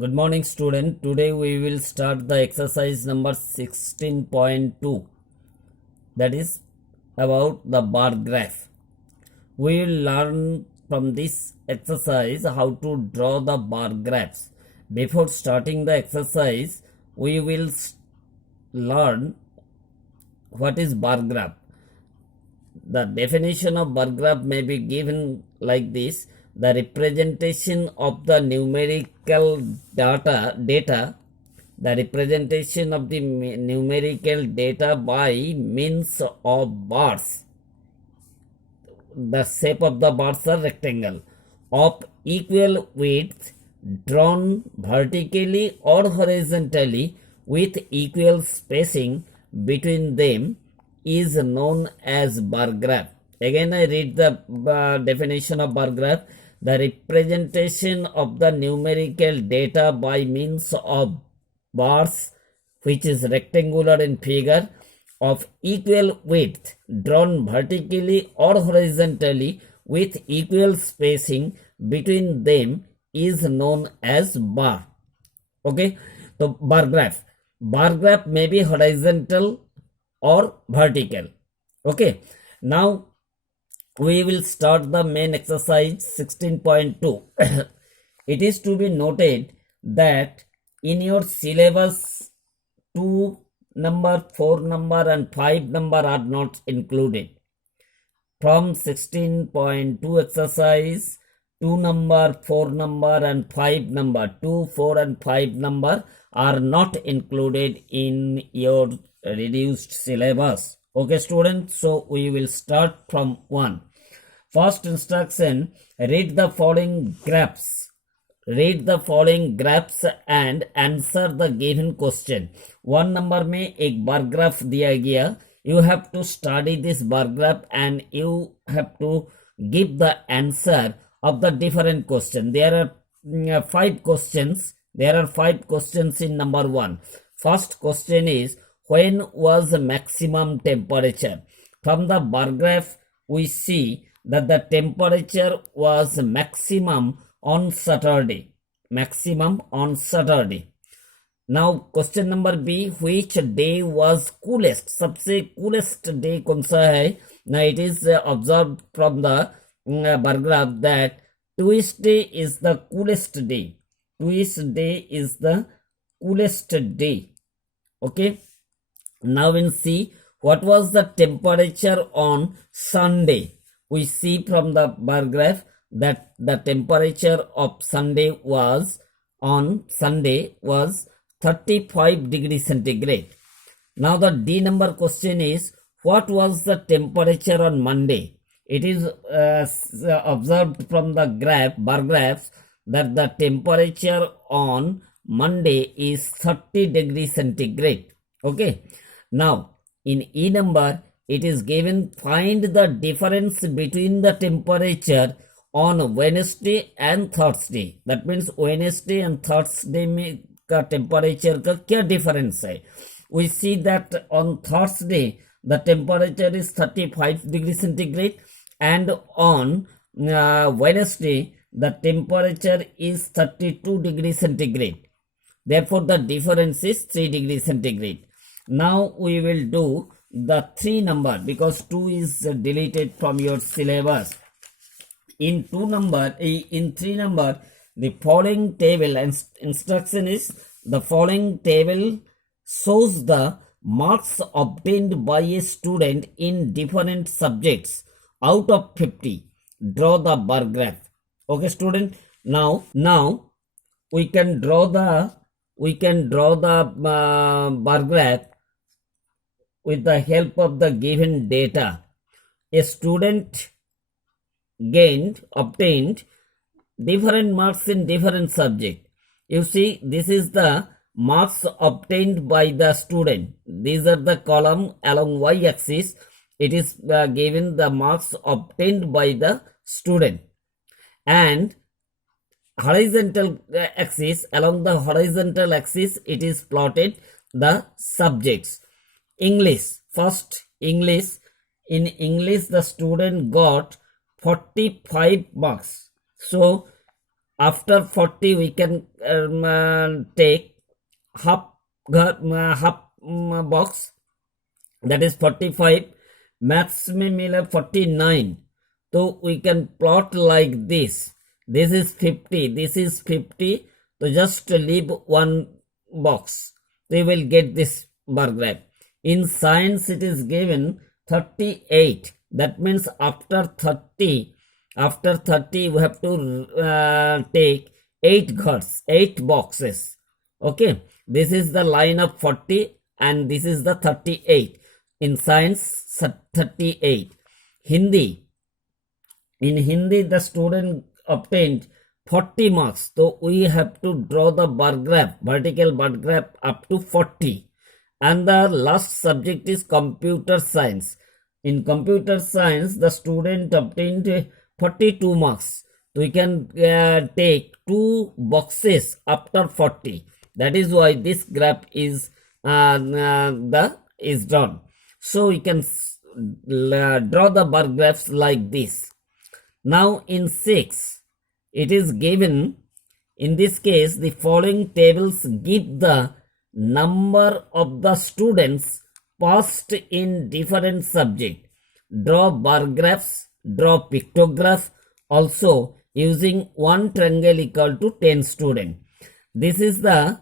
Good morning, student. Today we will start the exercise number 16.2, that is about the bar graph. We will learn from this exercise how to draw the bar graphs. Before starting the exercise, we will learn what is bar graph. The definition of bar graph may be given like this: the representation of the numerical data the representation of the numerical data by means of bars. The shape of the bars are rectangle of equal width, drawn vertically or horizontally with equal spacing between them, is known as bar graph. Again, I read the definition of bar graph: the representation of the numerical data by means of bars, which is rectangular in figure, of equal width, drawn vertically or horizontally with equal spacing between them, is known as bar. Okay, so bar graph may be horizontal or vertical. Okay, now we will start the main exercise 16.2. It is to be noted that in your syllabus 2 number, 4 number and 5 number are not included. From 16.2 exercise, 2 number, 4 number and 5 number, 2, 4 and 5 number are not included in your reduced syllabus. Okay, students, so we will start from 1. First instruction: read the following graphs. Read the following graphs and answer the given question. 1 number में एक bar graph दिया गया. You have to study this bar graph and you have to give the answer of the different question. There are 5 questions. There are 5 questions in number 1. First question is, when was the maximum temperature? From the bar graph, we see that the temperature was maximum on Saturday. Maximum on Saturday. Now question number B, which day was coolest? सबसे coolest day कौन सा है? Now it is observed from the bar graph that Tuesday is the coolest day. Tuesday is the coolest day. Okay. Now we'll see what was the temperature on Sunday. We see from the bar graph that the temperature of Sunday was 35 degrees centigrade. Now the D number question is, what was the temperature on Monday? It is observed from the bar graphs that the temperature on Monday is 30 degrees centigrade. Okay. Now in E number, it is given, find the difference between the temperature on Wednesday and Thursday. That means Wednesday and Thursday में का temperature का क्या difference है? We see that on Thursday the temperature is 35 degrees centigrade and on Wednesday the temperature is 32 degrees centigrade. Therefore the difference is 3 degrees centigrade. Now we will do the 3 number because 2 is deleted from your syllabus. In 3 number, the following table and instruction is, the following table shows the marks obtained by a student in different subjects out of 50. Draw the bar graph. Okay, student. Now we can draw the bar graph with the help of the given data. A student obtained different marks in different subject. You see, this is the marks obtained by the student. These are the column along y-axis. It is given the marks obtained by the student, and horizontal axis, along the horizontal axis, it is plotted the subjects. English, first English. In English, the student got 45 marks. So after 40 we can take half box, that is 45. Maths में मिला 49, तो we can plot like this. This is 50, this is 50, so just leave one box, we will get this bar graph. In science it is given 38, that means after 30 we have to take 8 ghats, 8 boxes. Okay, this is the line of 40 and this is the 38. In science 38. Hindi, in Hindi the student obtained 40 marks, so we have to draw the bar graph, vertical bar graph up to 40. And the last subject is computer science. In computer science the student obtained 42 marks, so we can take 2 boxes after 40. That is why this graph is drawn. So we can draw the bar graphs like this. Now in 6 it is given, in this case the following tables give the number of the students passed in different subject. Draw bar graphs, draw pictograph, also using one triangle equal to 10 students. This is the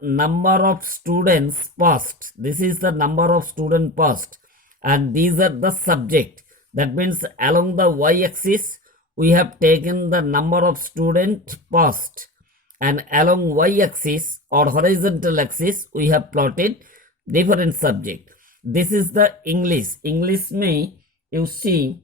number of students passed. This is the number of students passed, and these are the subject. That means along the y-axis we have taken the number of students passed, and along y-axis or horizontal axis we have plotted different subject. This is the English. English may you see,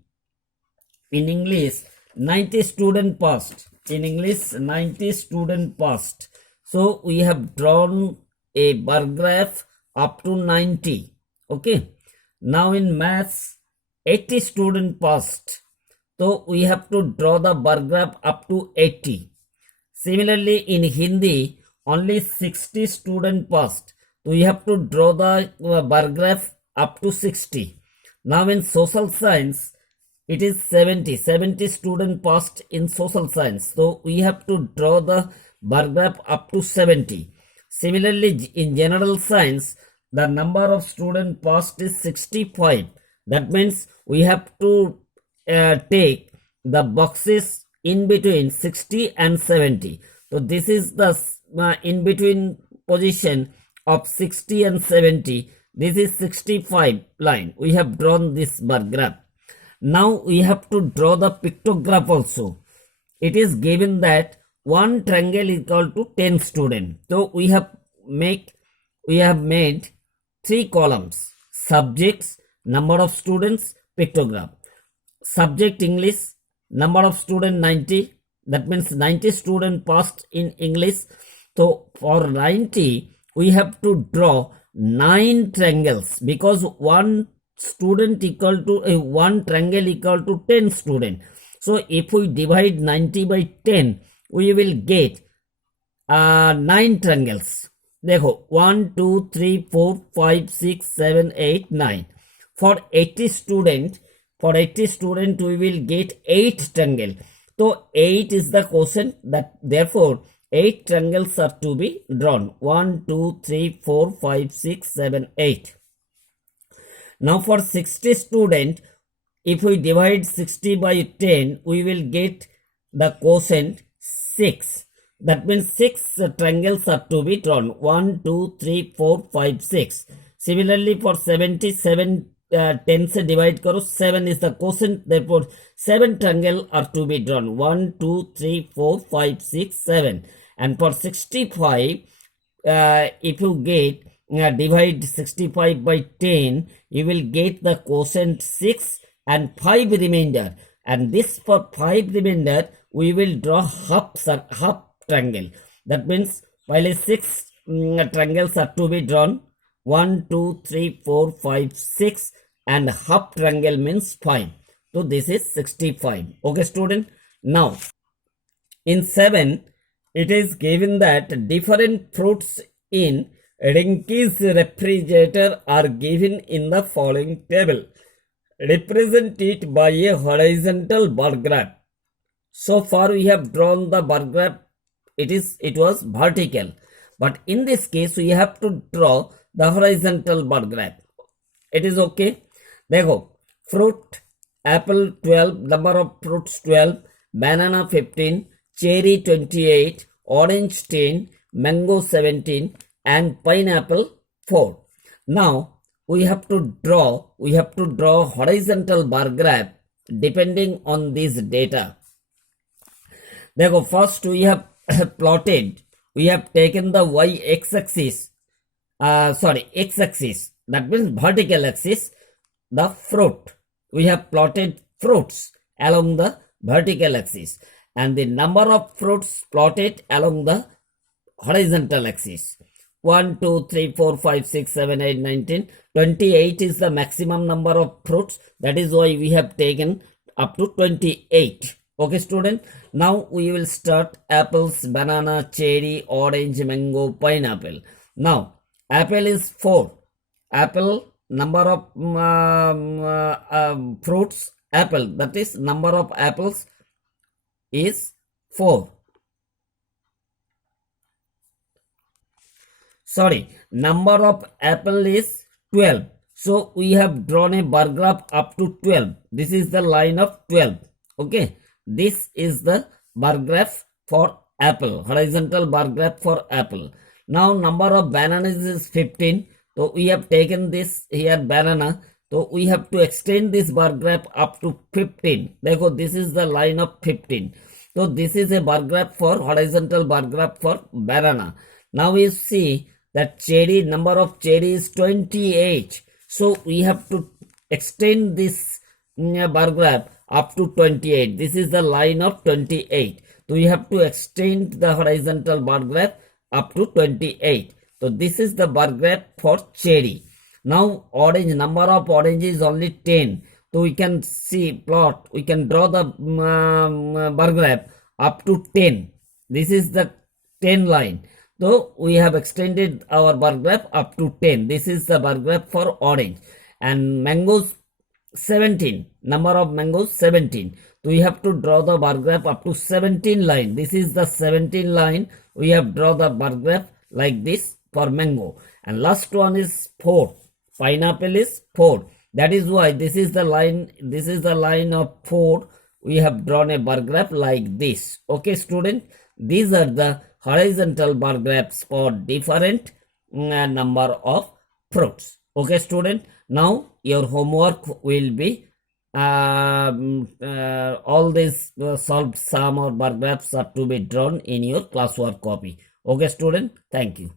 in English 90 students passed. In English 90 students passed. So we have drawn a bar graph up to 90. Okay. Now in maths 80 students passed. So we have to draw the bar graph up to 80. Similarly in Hindi only 60 students passed. So we have to draw the bar graph up to 60. Now in social science it is 70 students passed in social science. So we have to draw the bar graph up to 70. Similarly in general science the number of students passed is 65. That means we have to take the boxes in between 60 and 70. So this is the in between position of 60 and 70. This is 65 line. We have drawn this bar graph. Now we have to draw the pictograph also. It is given that one triangle equal to 10 students. So we have made 3 columns: subjects, number of students, pictograph. Subject English, number of students 90. That means 90 students passed in English. So for 90 we have to draw 9 triangles, because one student equal to one triangle equal to 10 students. So if we divide 90 by 10 we will get 9 triangles. देखो 1 2 3 4 5 6 7 8 9. For 80 student we will get 8 triangle. So 8 is the quotient, that therefore 8 triangles are to be drawn. 1 2 3 4 5 6 7 8. Now for 60 student, if we divide 60 by 10 we will get the quotient 6. That means 6 triangles are to be drawn. 1 2 3 4 5 6. Similarly for 77 10 से divide करो, 7 is the quotient, therefore 7 triangle are to be drawn. 1 2 3 4 5 6 7. And for 65 if you get divide 65 by 10 you will get the quotient 6 and 5 remainder, and this for 5 remainder we will draw half triangle. That means while 6 triangles are to be drawn, 1 2 3 4 5 6, and half triangle means 5. So this is 65. Okay student. Now in 7 it is given that different fruits in Rinky's refrigerator are given in the following table. Represent it by a horizontal bar graph. So far we have drawn the bar graph. It was vertical, but in this case we have to draw the horizontal bar graph. It is okay. देखो, fruit, apple 12, number of fruits 12, banana 15, cherry 28, orange 10, mango 17, and pineapple 4. Now we have to draw horizontal bar graph depending on this data. देखो, first we have plotted, we have taken the x-axis, x-axis, that means vertical axis, the fruit. We have plotted fruits along the vertical axis, and the number of fruits plotted along the horizontal axis. 1, 2, 3, 4, 5, 6, 7, 8, 9, 10, 28 is the maximum number of fruits. That is why we have taken up to 28. Okay, student. Now we will start apples, banana, cherry, orange, mango, pineapple. Now, apple is 4. Apple, number of fruits, apple, that is number of apples is 4. Sorry, number of apple is 12. So we have drawn a bar graph up to 12. This is the line of 12. Okay, this is the bar graph for apple, horizontal bar graph for apple. Now number of bananas is 15. So we have taken this here banana. So we have to extend this bar graph up to 15. Therefore, this is the line of 15. So this is a bar graph for horizontal bar graph for banana. Now we see that cherry, number of cherry is 28. So we have to extend this bar graph up to 28. This is the line of 28. So we have to extend the horizontal bar graph up to 28. So this is the bar graph for cherry. Now orange, number of orange is only 10. So we can see plot, we can draw the bar graph up to 10. This is the 10 line. So we have extended our bar graph up to 10. This is the bar graph for orange. And mangoes 17. Number of mangoes 17. So we have to draw the bar graph up to 17 line. This is the 17 line. We have draw the bar graph like this for mango. And last one is 4. Pineapple is 4. That is why this is the line of 4. We have drawn a bar graph like this. Okay, student, these are the horizontal bar graphs for different number of fruits. Okay, student, now your homework will be all these solved sum or bar graphs are to be drawn in your classwork copy. Okay, student, thank you.